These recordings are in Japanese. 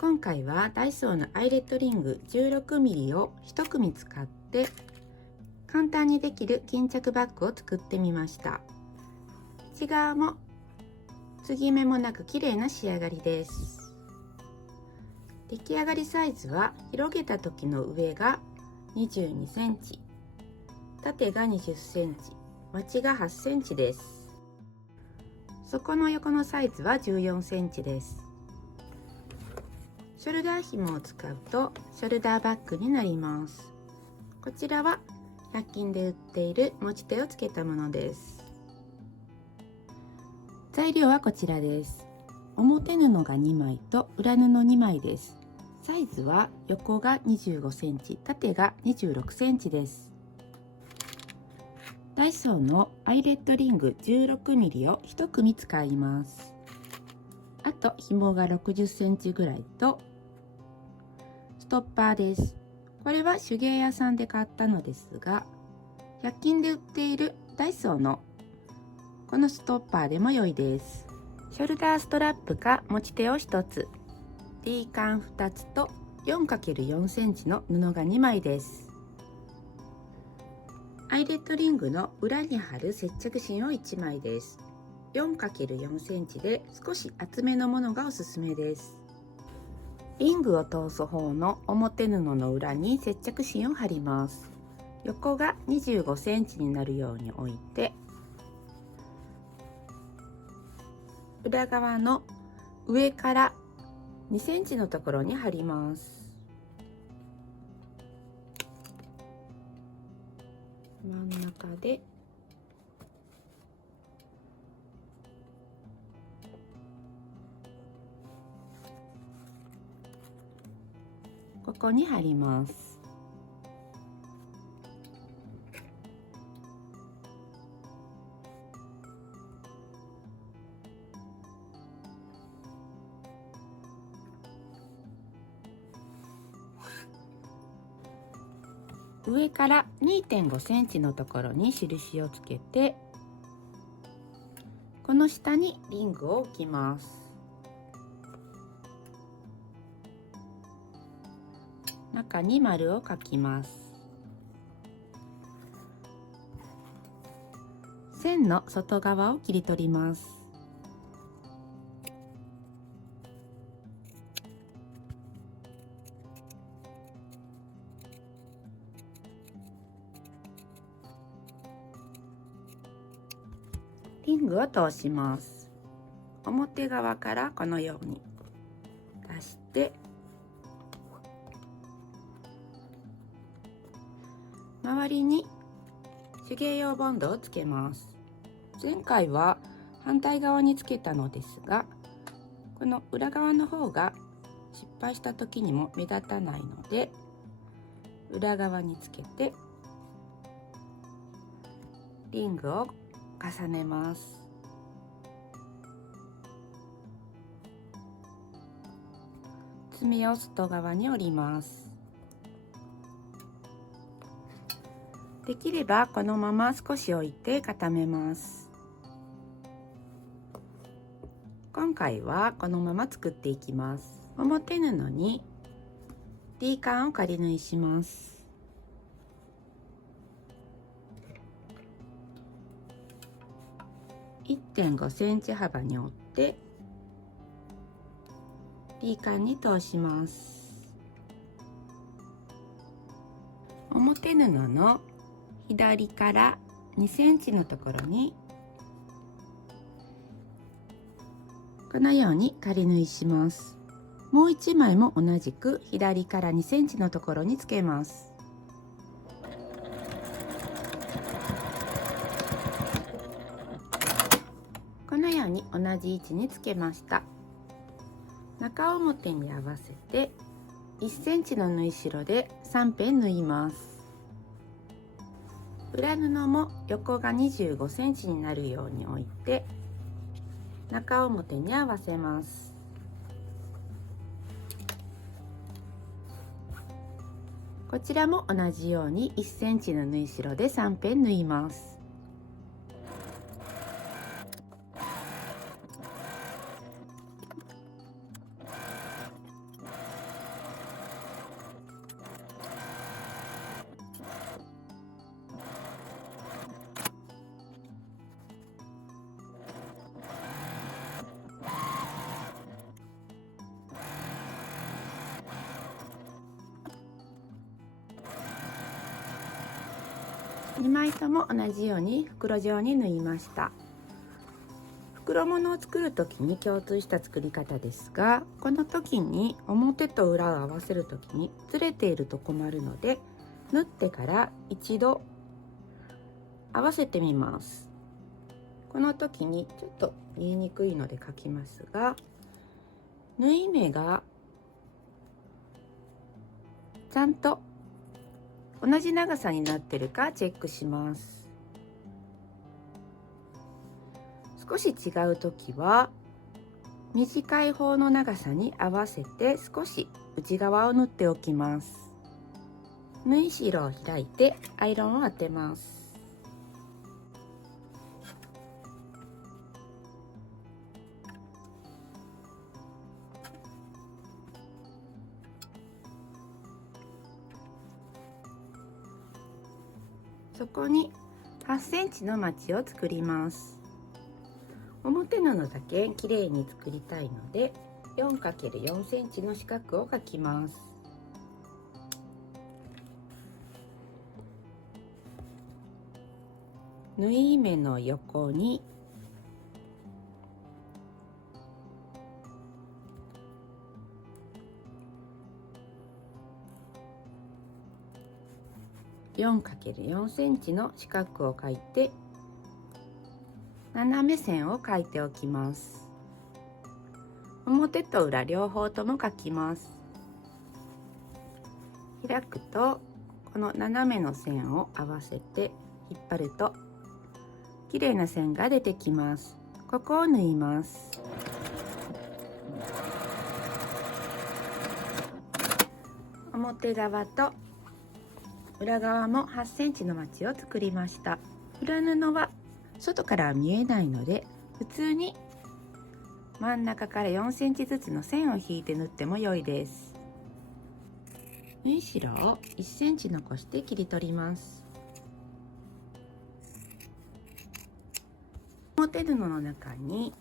今回はダイソーのアイレットリング 16mm を1組使って簡単にできる巾着バッグを作ってみました。内側も継ぎ目もなく綺麗な仕上がりです。出来上がりサイズは広げた時の上が22センチ、縦が20センチ、町が8センチです。底の横のサイズは14センチです。ショルダー紐を使うとショルダーバッグになります。こちらは100均で売っている持ち手をつけたものです。材料はこちらです。表布が2枚と裏布2枚です。サイズは横が25センチ、縦が26センチです。ダイソーのアイレットリング 16mm を1組使います。あと紐が60センチぐらいとストッパーです。これは手芸屋さんで買ったのですが、100均で売っているダイソーのこのストッパーでも良いです。ショルダーストラップか持ち手を1つ、D カン2つと 4×4 センチの布が2枚です。アイレットリングの裏に貼る接着芯を1枚です。4×4 センチで少し厚めのものがおすすめです。リングを通す方の表布の裏に接着芯を貼ります。横が25センチになるように置いて、裏側の上から2センチのところに貼ります。真ん中でここに貼ります。上から 2.5 センチのところに印をつけて、この下にリングを置きます。中に丸を描きます。線の外側を切り取ります。リングを通します。表側からこのように出して周りに手芸用ボンドをつけます。前回は反対側につけたのですが、この裏側の方が失敗した時にも目立たないので裏側につけてリングを重ねます。爪を外側に折ります。できればこのまま少し置いて固めます。今回はこのまま作っていきます。表布に D カンを仮縫いします。1.5 センチ幅に折って D カンに通します。表布の左から2センチのところにこのように仮縫いします。もう1枚も同じく左から2センチのところにつけます。このように同じ位置につけました。中表に合わせて1センチの縫い代で3辺縫います。裏布も横が25センチになるように置いて中表に合わせます。こちらも同じように1センチの縫い代で3辺縫います。2枚とも同じように袋状に縫いました。袋物を作る時に共通した作り方ですが、この時に表と裏を合わせる時にずれていると困るので、縫ってから一度合わせてみます。この時にちょっと言いにくいので書きますが、縫い目がちゃんと同じ長さになってるかチェックします。少し違う時は短い方の長さに合わせて少し内側を縫っておきます。縫い代を開いてアイロンを当てます。そこに8センチのまちを作ります。表布だけきれいに作りたいので 4×4 センチの四角を描きます。縫い目の横に4×4 センチの四角を描いて斜め線を描いておきます。表と裏両方とも描きます。開くとこの斜めの線を合わせて引っ張ると綺麗な線が出てきます。ここを縫います。表側と裏側も8センチのまちを作りました。裏布は外からは見えないので、普通に真ん中から4センチずつの線を引いて縫っても良いです。縫い代を1センチ残して切り取ります。表布の中に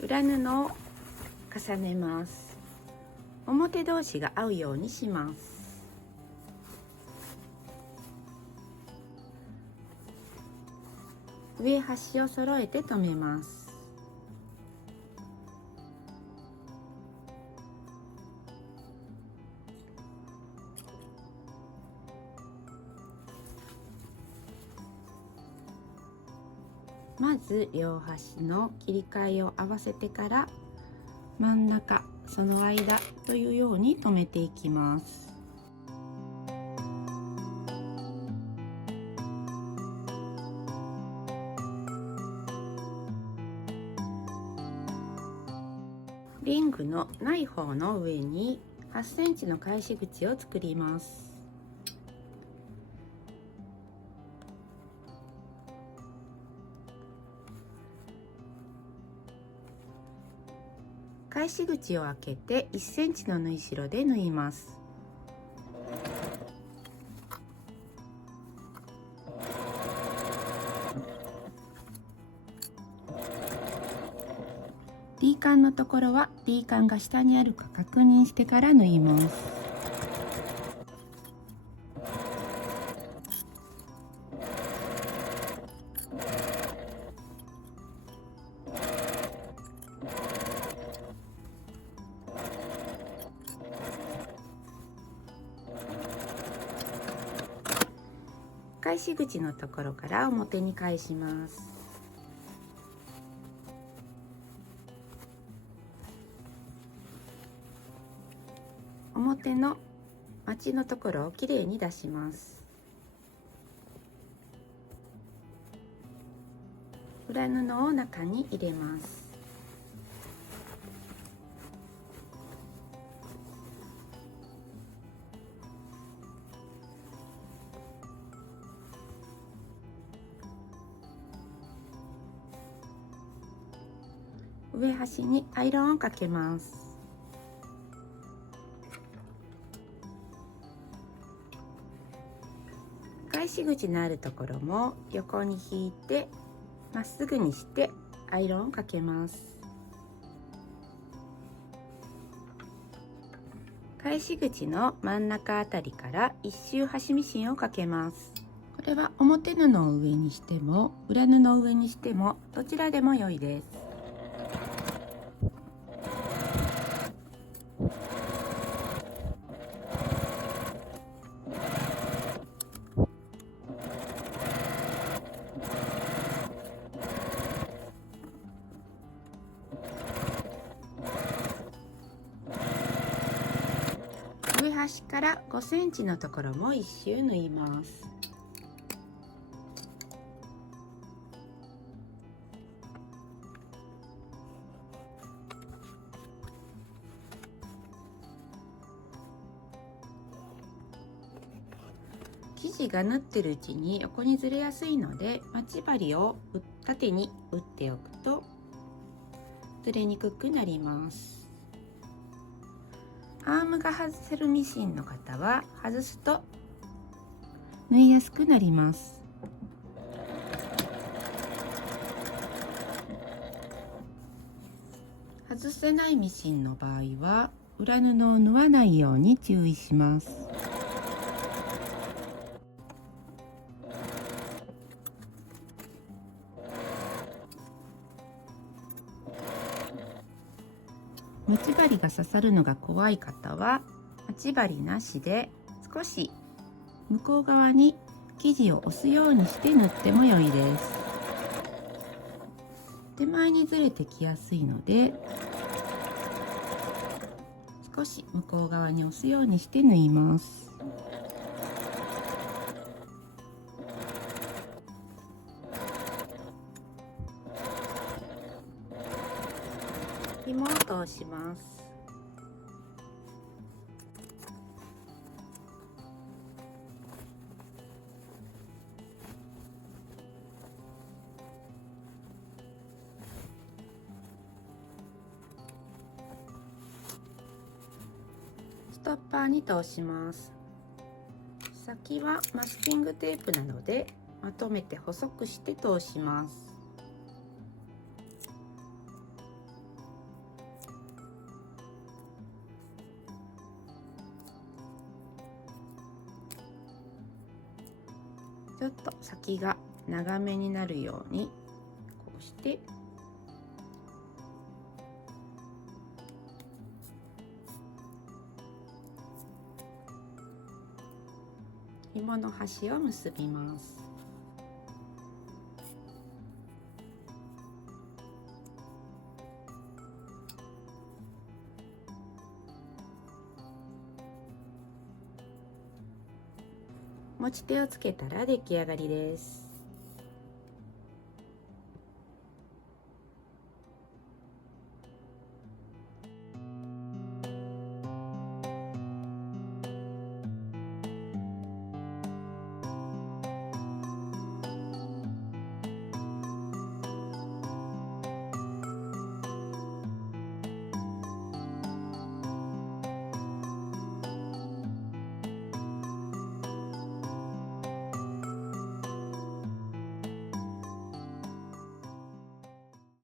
裏布を重ねます。表同士が合うようにします。上端を揃えて留めます。まず両端の切り替えを合わせてから真ん中その間というように留めていきます。リングのない方の上に8センチの返し口を作ります。返し口を開けて1センチの縫い代で縫います。D カンのところは D カンが下にあるか確認してから縫います。返し口のところから表に返します。表のまちのところをきれいに出します。裏布を中に入れます。上端にアイロンをかけます。返し口のあるところも横に引いてまっすぐにしてアイロンをかけます。返し口の真ん中あたりから一周端ミシンをかけます。これは表布を上にしても裏布を上にしてもどちらでも良いです。上端から5センチのところも一周縫います。生地が縫ってるうちに横にずれやすいので、待ち針を縦に打っておくとずれにくくなります。アームが外せるミシンの方は外すと縫いやすくなります。外せないミシンの場合は裏布を縫わないように注意します。待ち針が刺さるのが怖い方は待ち針なしで少し向こう側に生地を押すようにして縫っても良いです。手前にずれてきやすいので少し向こう側に押すようにして縫います。紐を通します。ストッパーに通します。先はマスキングテープなのでまとめて細くして通します。ちょっと先が長めになるようにこうして紐の端を結びます。持ち手をつけたら出来上がりです。